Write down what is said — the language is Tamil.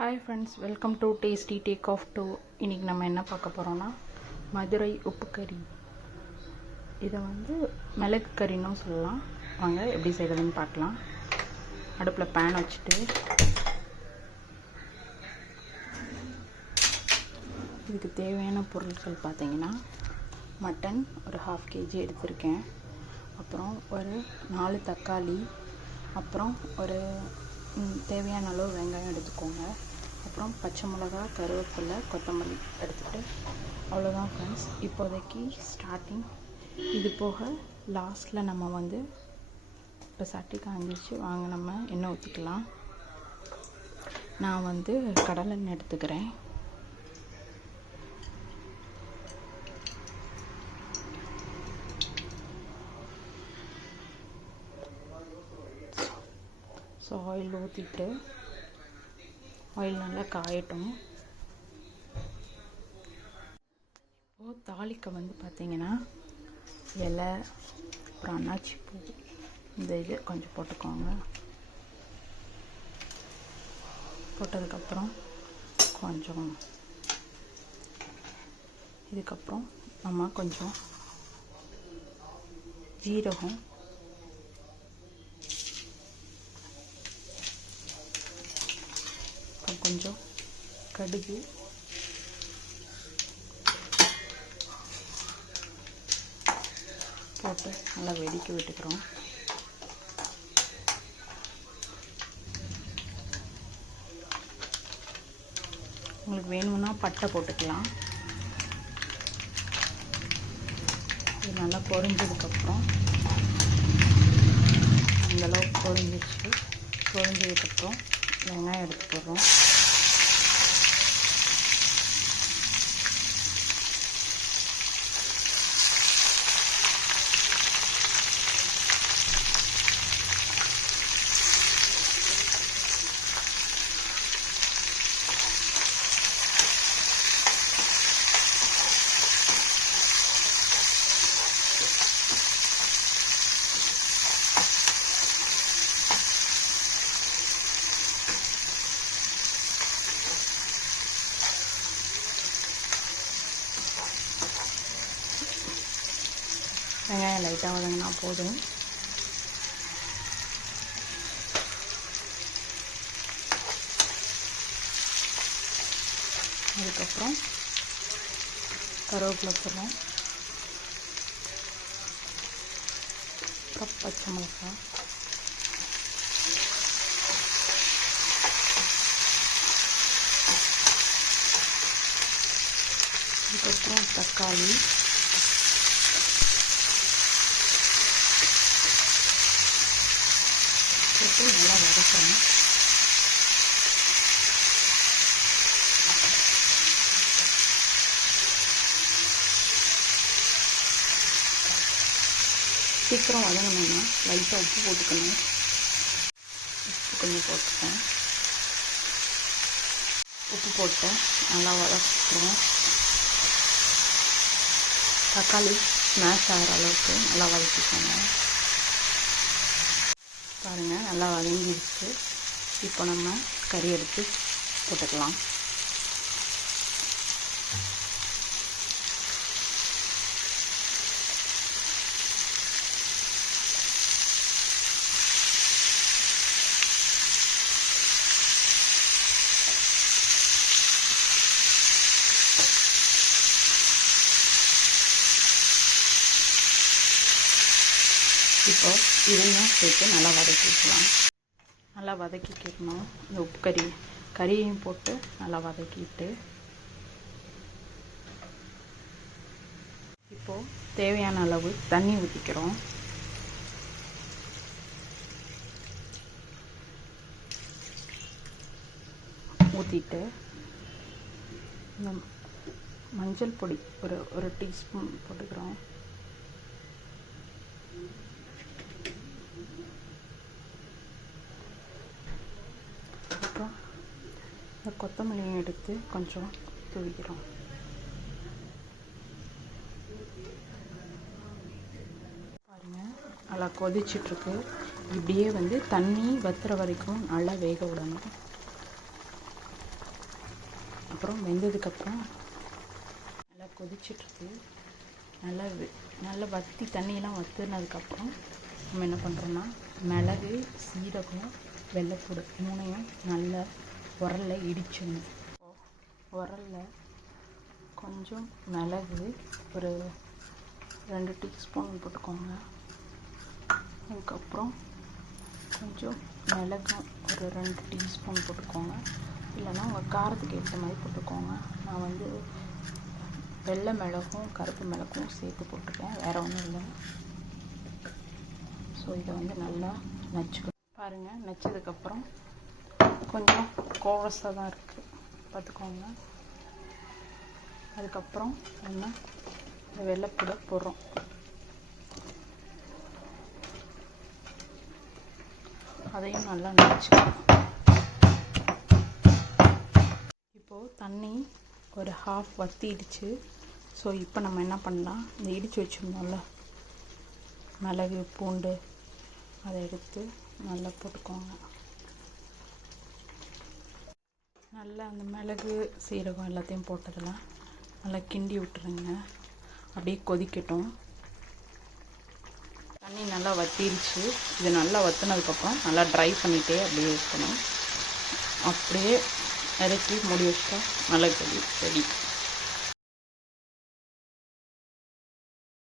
Hi friends, welcome to tasty take off two. இன்றைக்கி நம்ம என்ன பார்க்க போகிறோன்னா மதுரை உப்பு கறி. இதை மிளகு கறின்னு சொல்லலாம். வாங்க எப்படி செய்கிறதுன்னு பார்க்கலாம். அடுப்பில் பேன் வச்சுட்டு இதுக்கு தேவையான பொருட்கள் பார்த்திங்கன்னா மட்டன் ஒரு 1/2 kg எடுத்திருக்கேன். அப்புறம் ஒரு 4 தக்காளி, அப்புறம் ஒரு தேவையான அளவு வெங்காயம் எடுத்துக்கோங்க. அப்புறம் பச்சை மிளகா, கருவேப்பிலை, கொத்தமல்லி எடுத்துகிட்டு அவ்வளோதான் ஃப்ரெண்ட்ஸ். இப்போதைக்கு ஸ்டார்டிங். இது போக லாஸ்ட்டில் நம்ம இப்போ சட்டி காஞ்சிச்சு, வாங்க நம்ம எண்ணெய் ஊற்றிக்கலாம். நான் கடலை எண்ணெய் எடுத்துக்கிறேன். ஸோ ஆயில் ஊற்றிட்டு ஆயில் நல்லா காயட்டும். இப்போது தாளிக்க பார்த்திங்கன்னா இலை, அப்புறம் அன்னாச்சி பூ, இந்த இது கொஞ்சம் போட்டுக்கோங்க. போட்டதுக்கப்புறம் கொஞ்சம் இதுக்கப்புறம் நம்ம கொஞ்சம் ஜீரகம், கொஞ்சம் கடுகு, போட்டு நல்லா வெடிக்க விட்டுக்கிறோம். உங்களுக்கு வேணும்னா பட்டை போட்டுக்கலாம். இது நல்லா பொரிஞ்சதுக்கப்புறம் அந்தளவுக்கு பொரிஞ்சதுக்கப்புறம் வெங்காயம் எடுத்து போடுறோம். வெங்காயம் லைட்டாக வதங்கினா போதும். அதுக்கப்புறம் கருவேப்பிலை போடுறோம். பச்சை மிளகாய், அதுக்கப்புறம் தக்காளி, போட்டு நல்லா வதக்குறோம். சீக்கிரம் வதங்கணும்னா லைட்டாக உப்பு போட்டுக்கணும். உப்பு கொஞ்சம் போட்டுட்டேன். உப்பு போட்டு நல்லா வதக்குறோம். தக்காளி ஸ்மாஷ் ஆகிற அளவுக்கு நல்லா வதக்கிக்கோங்க. பாருங்கள், நல்லா வதங்கிடுச்சு. இப்போ நம்ம கறி எடுத்து போட்டுக்கலாம். இப்போ இதையும் சேர்த்து நல்லா வதக்கிக்கலாம். நல்லா வதக்கிக்கணும். இந்த உப்பு கறியையும் போட்டு நல்லா வதக்கிட்டு இப்போது தேவையான அளவு தண்ணி ஊற்றிக்கிறோம். ஊற்றிட்டு இந்த மஞ்சள் பொடி ஒரு டீஸ்பூன் போட்டுக்கிறோம். அப்புறம் இந்த கொத்தமல்லியும் எடுத்து கொஞ்சம் தூவிக்கிறோம். பாருங்கள், நல்லா கொதிச்சிட்ருக்கு. இப்படியே தண்ணி வத்துற வரைக்கும் நல்லா வேக விடணும். அப்புறம் வெந்ததுக்கப்புறம் நல்லா கொதிச்சிட்ருக்கு. நல்லா வற்றி தண்ணியெல்லாம் வற்றினதுக்கப்புறம் நம்ம என்ன பண்ணுறோன்னா மிளகு, சீரகம், வெள்ளைப்பூடு 3யும் நல்லா உரலில் இடிச்சிடணும். உரலில் கொஞ்சம் மிளகு ஒரு 2 டீஸ்பூன் போட்டுக்கோங்க. அதுக்கப்புறம் கொஞ்சம் மிளகும் ஒரு 2 டீஸ்பூன் போட்டுக்கோங்க. இல்லைன்னா உங்கள் காரத்துக்கு ஏற்ற மாதிரி போட்டுக்கோங்க. நான் வந்து வெள்ளை மிளகும் கருப்பு மிளகும் சேர்த்து போட்டிருக்கேன், வேறு ஒன்றும் இல்லை. ஸோ இதை வந்து நல்லா நச்சுக்கணும். பாருங்கள், நச்சதுக்கப்புறம் கொஞ்சம் கோவசாக தான் இருக்குது, பார்த்துக்கோங்க. அதுக்கப்புறம் நம்ம இந்த வெள்ளைப்பூடை போடுறோம். அதையும் நல்லா நச்சுக்கணும். இப்போது தண்ணி ஒரு ஹாஃப் வற்றிடுச்சு. ஸோ இப்போ நம்ம என்ன பண்ணலாம், இந்த இடித்து வச்சுருந்தோம்ல மிளகு, பூண்டு, அதை எடுத்து நல்லா போட்டுக்கோங்க. நல்லா அந்த மிளகு, சீரகம் எல்லாத்தையும் போட்டதெல்லாம் நல்லா கிண்டி விட்டுருங்க. அப்படியே கொதிக்கட்டும். தண்ணி நல்லா வற்றிடுச்சு. இது நல்லா வற்றினதுக்கப்புறம் நல்லா ட்ரை பண்ணிகிட்டே அப்படியே இருக்கணும். அப்படியே இறக்கி மூடி வச்சிட்டா மிளகு ரெடி.